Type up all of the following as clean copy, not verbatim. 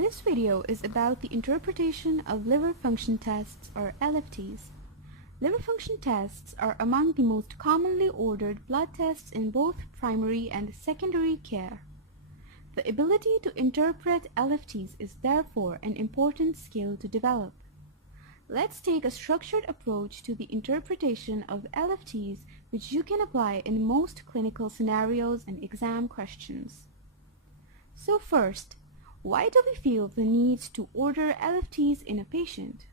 This video is about the interpretation of liver function tests, or LFTs. Liver function tests are among the most commonly ordered blood tests in both primary and secondary care. The ability to interpret LFTs is therefore an important skill to develop. Let's take a structured approach to the interpretation of LFTs, which you can apply in most clinical scenarios and exam questions. So first, why do we feel the need to order LFTs in a patient?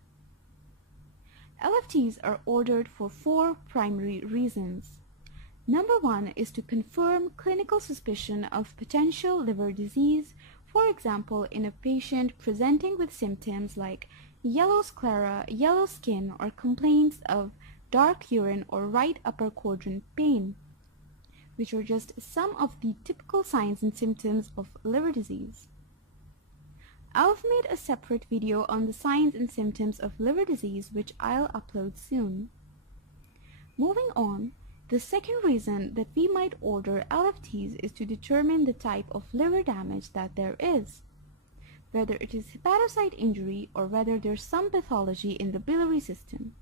LFTs are ordered for 4 primary reasons. Number 1 is to confirm clinical suspicion of potential liver disease, for example, in a patient presenting with symptoms like yellow sclera, yellow skin, or complaints of dark urine or right upper quadrant pain, which are just some of the typical signs and symptoms of liver disease. I've made a separate video on the signs and symptoms of liver disease, which I'll upload soon. Moving on, the second reason that we might order LFTs is to determine the type of liver damage that there is, whether it is hepatocyte injury or whether there's some pathology in the biliary system.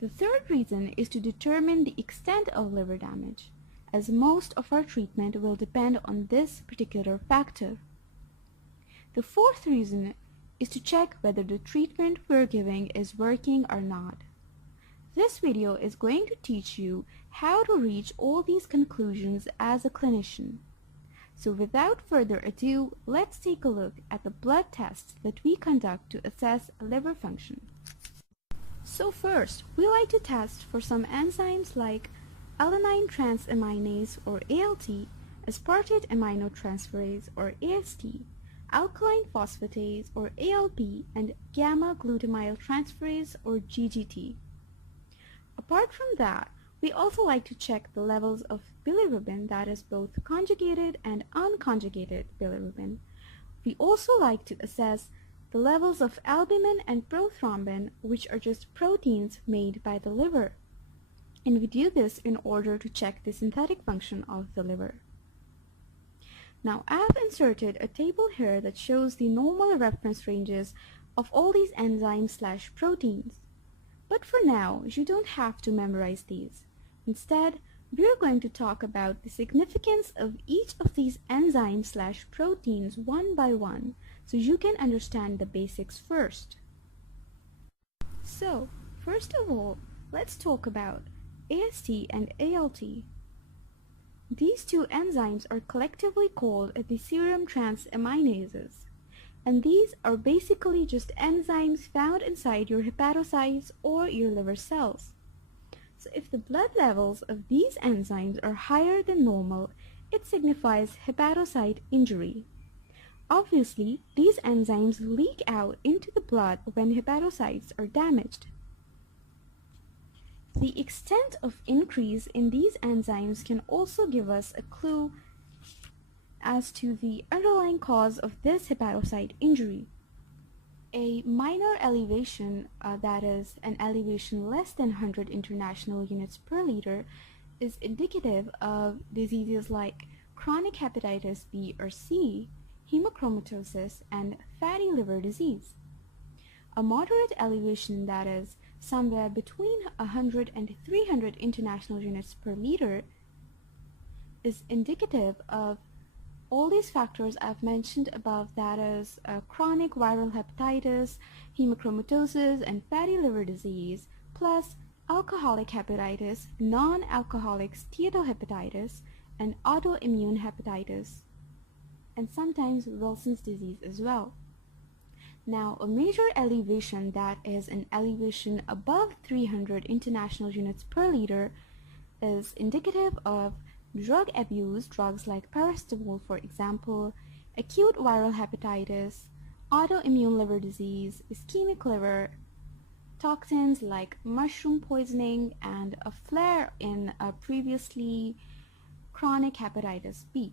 The third reason is to determine the extent of liver damage, as most of our treatment will depend on this particular factor. The fourth reason is to check whether the treatment we're giving is working or not. This video is going to teach you how to reach all these conclusions as a clinician. So without further ado, let's take a look at the blood tests that we conduct to assess liver function. So first, we like to test for some enzymes like alanine transaminase, or ALT, aspartate aminotransferase, or AST, alkaline phosphatase, or ALP, and gamma glutamyl transferase, or GGT. Apart from that, we also like to check the levels of bilirubin, that is both conjugated and unconjugated bilirubin. We also like to assess the levels of albumin and prothrombin, which are just proteins made by the liver. And we do this in order to check the synthetic function of the liver. Now, I've inserted a table here that shows the normal reference ranges of all these enzymes/proteins. But for now, you don't have to memorize these. Instead, we're going to talk about the significance of each of these enzymes/proteins one by one, so you can understand the basics first. So, first of all, let's talk about AST and ALT. These two enzymes are collectively called the serum transaminases, and these are basically just enzymes found inside your hepatocytes or your liver cells. So if the blood levels of these enzymes are higher than normal, it signifies hepatocyte injury. Obviously, these enzymes leak out into the blood when hepatocytes are damaged. The extent of increase in these enzymes can also give us a clue as to the underlying cause of this hepatocyte injury. A minor elevation, that is, an elevation less than 100 international units per liter, is indicative of diseases like chronic hepatitis B or C, hemochromatosis, and fatty liver disease. A moderate elevation, that is, somewhere between 100 and 300 international units per liter, is indicative of all these factors I've mentioned above, that is, chronic viral hepatitis, hemochromatosis, and fatty liver disease, plus alcoholic hepatitis, non-alcoholic steatohepatitis, and autoimmune hepatitis, and sometimes Wilson's disease as well. Now, a major elevation, that is an elevation above 300 international units per liter, is indicative of drug abuse, drugs like paracetamol, for example, acute viral hepatitis, autoimmune liver disease, ischemic liver, toxins like mushroom poisoning, and a flare in a previously chronic hepatitis B.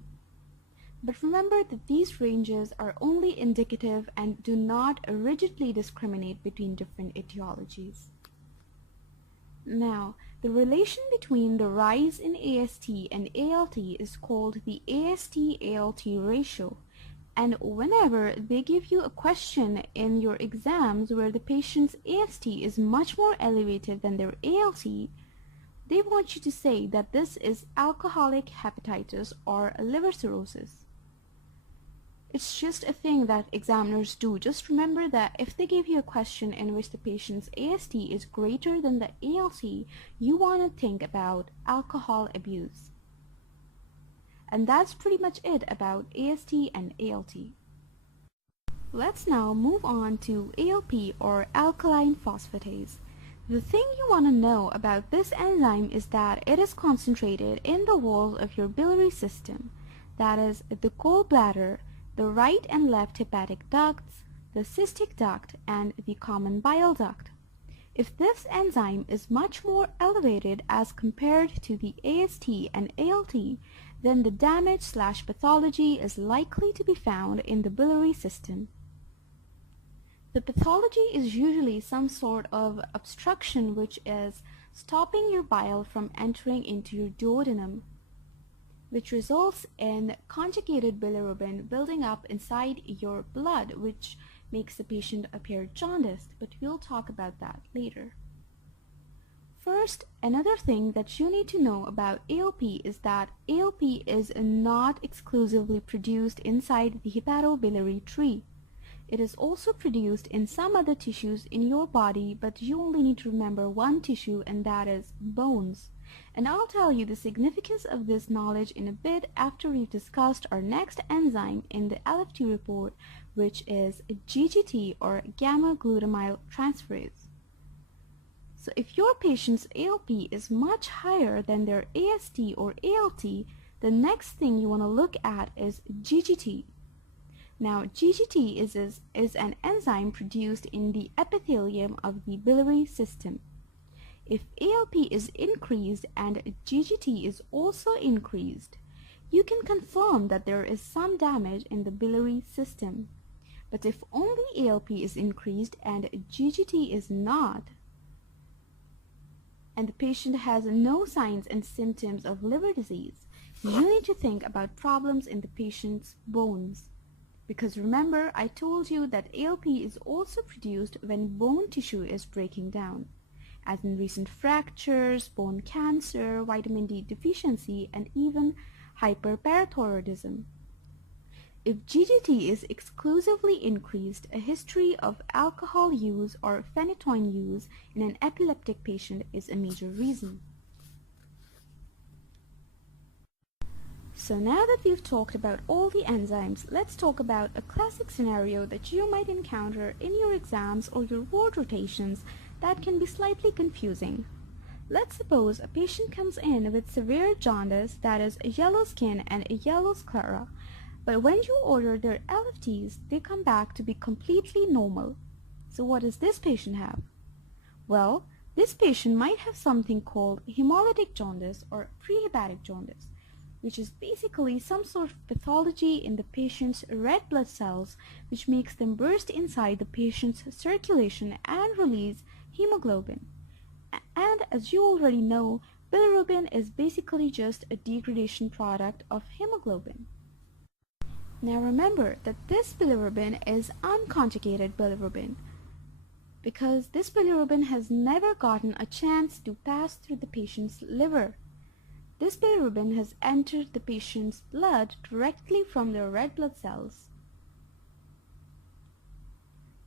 But remember that these ranges are only indicative and do not rigidly discriminate between different etiologies. Now, the relation between the rise in AST and ALT is called the AST-ALT ratio, And whenever they give you a question in your exams where the patient's AST is much more elevated than their ALT, they want you to say that this is alcoholic hepatitis or liver cirrhosis. It's just a thing that examiners do. Just remember that if they give you a question in which the patient's AST is greater than the ALT, you want to think about alcohol abuse. And that's pretty much it about AST and ALT. Let's now move on to ALP or alkaline phosphatase. The thing you want to know about this enzyme is that it is concentrated in the walls of your biliary system, that is, the gallbladder, the right and left hepatic ducts, the cystic duct, and the common bile duct. If this enzyme is much more elevated as compared to the AST and ALT, then the damage/pathology is likely to be found in the biliary system. The pathology is usually some sort of obstruction which is stopping your bile from entering into your duodenum, which results in conjugated bilirubin building up inside your blood, which makes the patient appear jaundiced, but we'll talk about that later. First, another thing that you need to know about ALP is that ALP is not exclusively produced inside the hepatobiliary tree. It is also produced in some other tissues in your body, but you only need to remember one tissue, and that is bones. And I'll tell you the significance of this knowledge in a bit after we've discussed our next enzyme in the LFT report, which is GGT or gamma-glutamyl transferase. So if your patient's ALP is much higher than their AST or ALT, the next thing you want to look at is GGT. Now, GGT is an enzyme produced in the epithelium of the biliary system. If ALP is increased and GGT is also increased, you can confirm that there is some damage in the biliary system. But if only ALP is increased and GGT is not, and the patient has no signs and symptoms of liver disease, you need to think about problems in the patient's bones. Because remember, I told you that ALP is also produced when bone tissue is breaking down, as in recent fractures, bone cancer, vitamin D deficiency, and even hyperparathyroidism. If GGT is exclusively increased, a history of alcohol use or phenytoin use in an epileptic patient is a major reason. So now that we've talked about all the enzymes, let's talk about a classic scenario that you might encounter in your exams or your ward rotations that can be slightly confusing. Let's suppose a patient comes in with severe jaundice, that is a yellow skin and a yellow sclera, but when you order their LFTs, they come back to be completely normal. So what does this patient have? Well, this patient might have something called hemolytic jaundice or prehepatic jaundice, which is basically some sort of pathology in the patient's red blood cells which makes them burst inside the patient's circulation and release hemoglobin. And as you already know, bilirubin is basically just a degradation product of hemoglobin. Now remember that this bilirubin is unconjugated bilirubin, because this bilirubin has never gotten a chance to pass through the patient's liver. This bilirubin has entered the patient's blood directly from their red blood cells.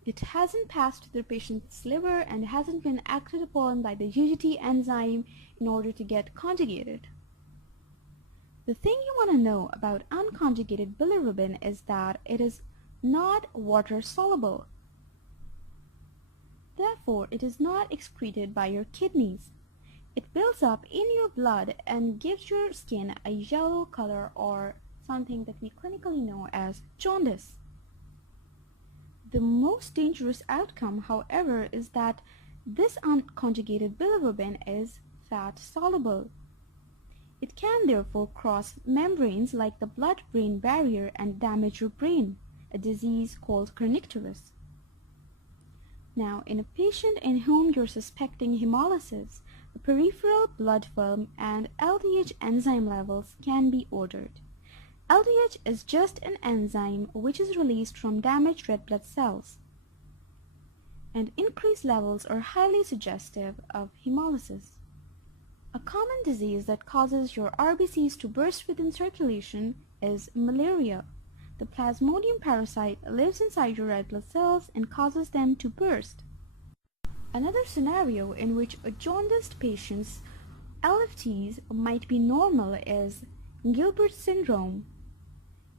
It hasn't passed to the patient's liver and hasn't been acted upon by the UGT enzyme in order to get conjugated. The thing you want to know about unconjugated bilirubin is that it is not water soluble. Therefore, it is not excreted by your kidneys. It builds up in your blood and gives your skin a yellow color, or something that we clinically know as jaundice. The most dangerous outcome, however, is that this unconjugated bilirubin is fat soluble. It can therefore cross membranes like the blood-brain barrier and damage your brain, a disease called kernicterus. Now, in a patient in whom you're suspecting hemolysis, the peripheral blood film and LDH enzyme levels can be ordered. LDH is just an enzyme which is released from damaged red blood cells, and increased levels are highly suggestive of hemolysis. A common disease that causes your RBCs to burst within circulation is malaria. The Plasmodium parasite lives inside your red blood cells and causes them to burst. Another scenario in which a jaundiced patient's LFTs might be normal is Gilbert syndrome,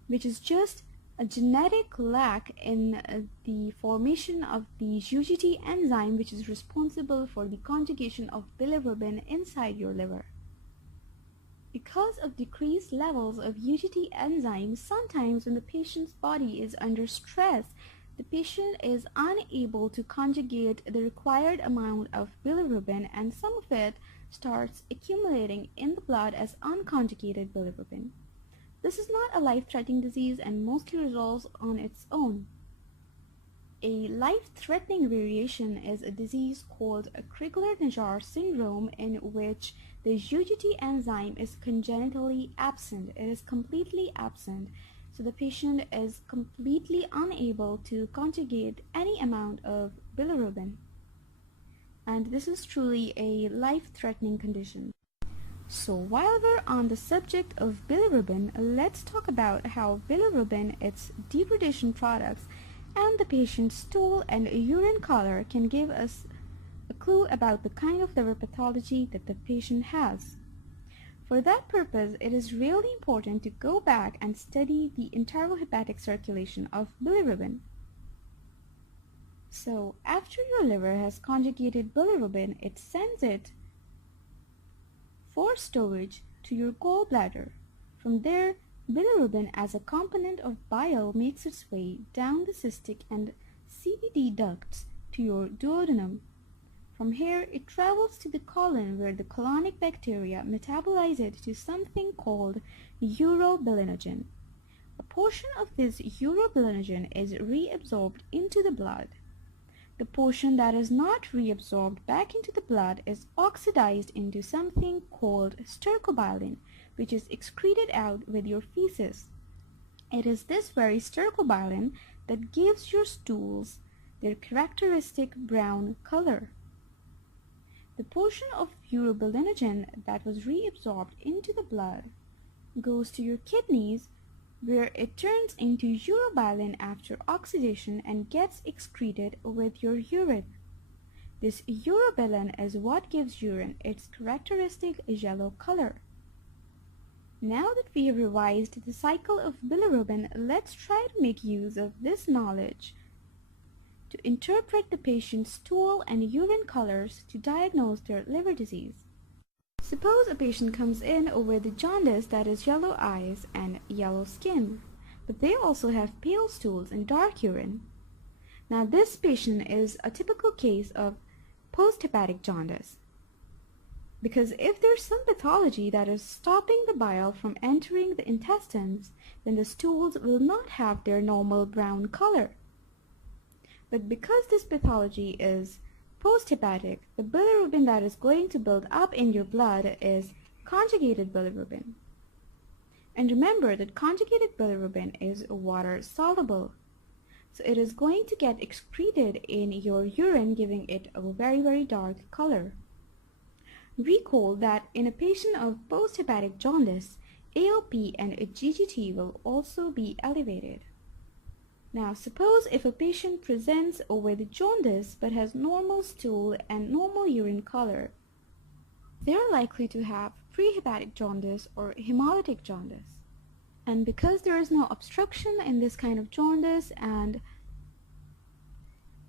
which is just a genetic lack in the formation of the UGT enzyme, which is responsible for the conjugation of bilirubin inside your liver. Because of decreased levels of UGT enzymes, sometimes when the patient's body is under stress, the patient is unable to conjugate the required amount of bilirubin, and some of it starts accumulating in the blood as unconjugated bilirubin. This is not a life-threatening disease and mostly resolves on its own. A life-threatening variation is a disease called a Crigler-Najjar syndrome, in which the UGT enzyme is congenitally absent. It is completely absent, so the patient is completely unable to conjugate any amount of bilirubin. And this is truly a life-threatening condition. So while we're on the subject of bilirubin, let's talk about how bilirubin, its degradation products, and the patient's stool and urine color can give us a clue about the kind of liver pathology that the patient has. For that purpose, it is really important to go back and study the enterohepatic circulation of bilirubin. So after your liver has conjugated bilirubin, it sends it for storage to your gallbladder. From there, bilirubin as a component of bile makes its way down the cystic and CBD ducts to your duodenum. From here, it travels to the colon, where the colonic bacteria metabolize it to something called urobilinogen. A portion of this urobilinogen is reabsorbed into the blood. The portion that is not reabsorbed back into the blood is oxidized into something called stercobilin, which is excreted out with your feces. It is this very stercobilin that gives your stools their characteristic brown color. The portion of urobilinogen that was reabsorbed into the blood goes to your kidneys, where it turns into urobilin after oxidation and gets excreted with your urine. This urobilin is what gives urine its characteristic yellow color. Now that we have revised the cycle of bilirubin, let's try to make use of this knowledge to interpret the patient's stool and urine colors to diagnose their liver disease. Suppose a patient comes in with jaundice, that is yellow eyes and yellow skin, but they also have pale stools and dark urine. Now this patient is a typical case of post-hepatic jaundice, because if there's some pathology that is stopping the bile from entering the intestines, then the stools will not have their normal brown color. But because this pathology is post-hepatic, the bilirubin that is going to build up in your blood is conjugated bilirubin. And remember that conjugated bilirubin is water soluble, so it is going to get excreted in your urine, giving it a very dark color. Recall that in a patient of post-hepatic jaundice, ALP and GGT will also be elevated. Now suppose if a patient presents with jaundice but has normal stool and normal urine color, they are likely to have prehepatic jaundice or hemolytic jaundice. And because there is no obstruction in this kind of jaundice and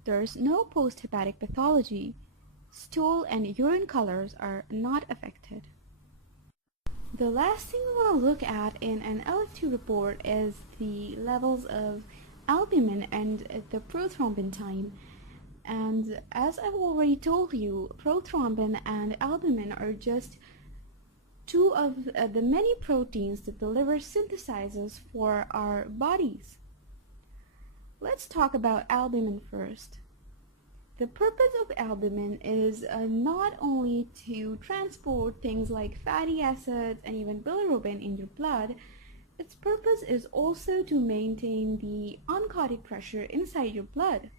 there is no post-hepatic pathology, stool and urine colors are not affected. The last thing we want to look at in an LFT report is the levels of albumin and the prothrombin time. And as I've already told you, prothrombin and albumin are just two of the many proteins that the liver synthesizes for our bodies. Let's talk about albumin first. The purpose of albumin is not only to transport things like fatty acids and even bilirubin in your blood, Its purpose is also to maintain the oncotic pressure inside your blood.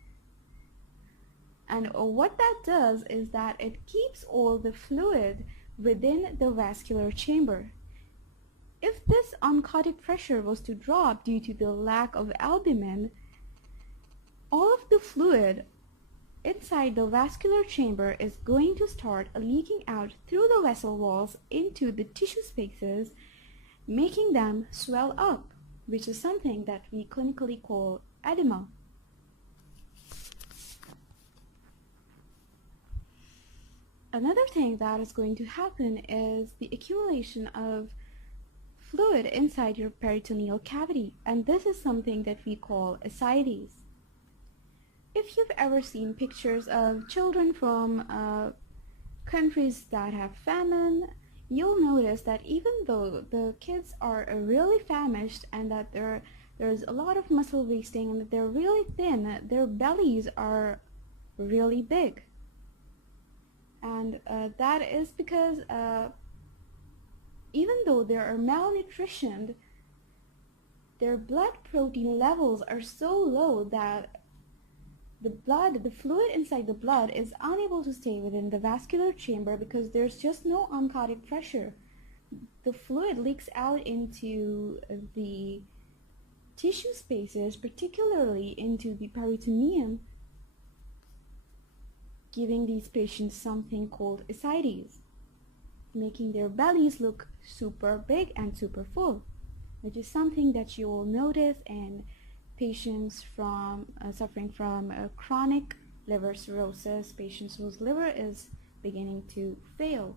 And what that does is that it keeps all the fluid within the vascular chamber. If this oncotic pressure was to drop due to the lack of albumin, all of the fluid inside the vascular chamber is going to start leaking out through the vessel walls into the tissue spaces, making them swell up, which is something that we clinically call edema. Another thing that is going to happen is the accumulation of fluid inside your peritoneal cavity, and this is something that we call ascites. If you've ever seen pictures of children from countries that have famine, you'll notice that even though the kids are really famished and that there's a lot of muscle wasting and that they're really thin, their bellies are really big. And that is because even though they are malnutritioned, their blood protein levels are so low that the fluid inside the blood is unable to stay within the vascular chamber because there's just no oncotic pressure. The fluid leaks out into the tissue spaces, particularly into the peritoneum, giving these patients something called ascites, making their bellies look super big and super full, which is something that you will notice in patients suffering from chronic liver cirrhosis, patients whose liver is beginning to fail.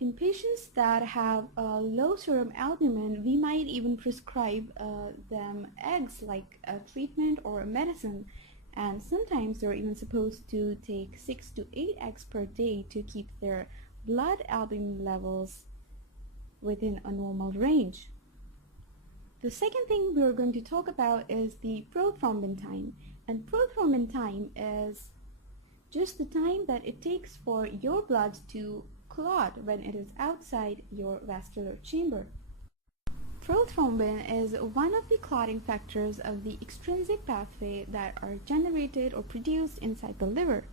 In patients that have low serum albumin, we might even prescribe them eggs like a treatment or a medicine, and sometimes they're even supposed to take 6 to 8 eggs per day to keep their blood albumin levels within a normal range. The second thing we're going to talk about is the prothrombin time, and prothrombin time is just the time that it takes for your blood to clot when it is outside your vascular chamber. Prothrombin is one of the clotting factors of the extrinsic pathway that are generated or produced inside the liver.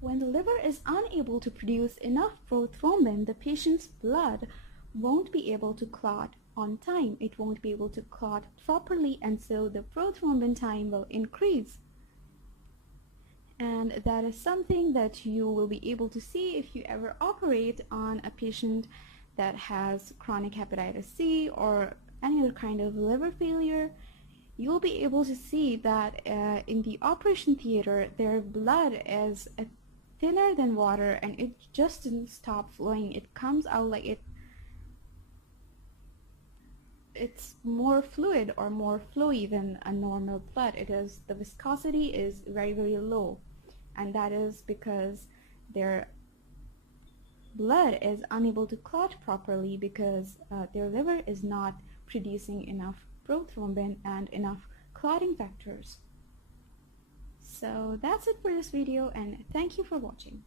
When the liver is unable to produce enough prothrombin, the patient's blood won't be able to clot on time. It won't be able to clot properly, and so the prothrombin time will increase. And that is something that you will be able to see if you ever operate on a patient that has chronic hepatitis C or any other kind of liver failure. You'll be able to see that in the operation theater, their blood is thinner than water, and it just didn't stop flowing. It comes out like it's more fluid or more flowy than a normal blood. The viscosity is very, very low, and that is because their blood is unable to clot properly because their liver is not producing enough prothrombin and enough clotting factors. So that's it for this video, and thank you for watching.